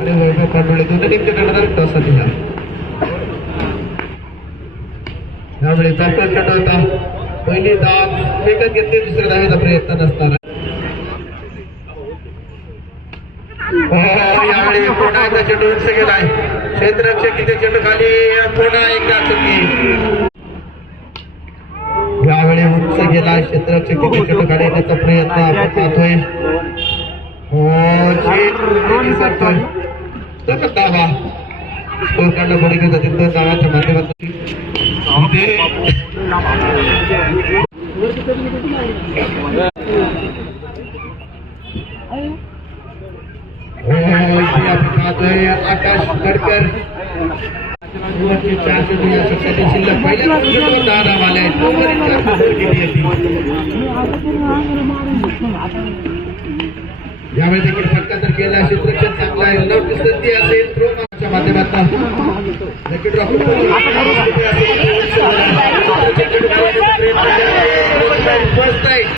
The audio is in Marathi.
आणि वैभव कांडोळे दोन्ही टीमच्या कर्णधार टॉस दिला. त्यामुळे चौका चेंडू होता. पहिली धाव विकत घेतली. दुसऱ्या धावेचा प्रयत्न नसणार. यावेळी पुन्हा चेंडू उंच गेलाय. क्षेत्ररक्षक किती चेंडू खाली. पुन्हा एकदा चुकी. यावेळी उंच गेलाय. क्षेत्ररक्षक किती चेंडू खाली येण्याचा प्रयत्न आपण पाहतोय. दावा स्कोर काढला पुढे घेत होते. दोन धावांच्या माध्यमातून आकाश गडकर 4 चेंडू या पक्षातील शिल्लक. पहिल्या 10 धावा आल्या आहेत. यावेळी देखील फटका जर केला. क्षेत्ररक्षण चांगला आहे. रनआउटची संधी असेल. थ्रो मार्कच्या माध्यमातून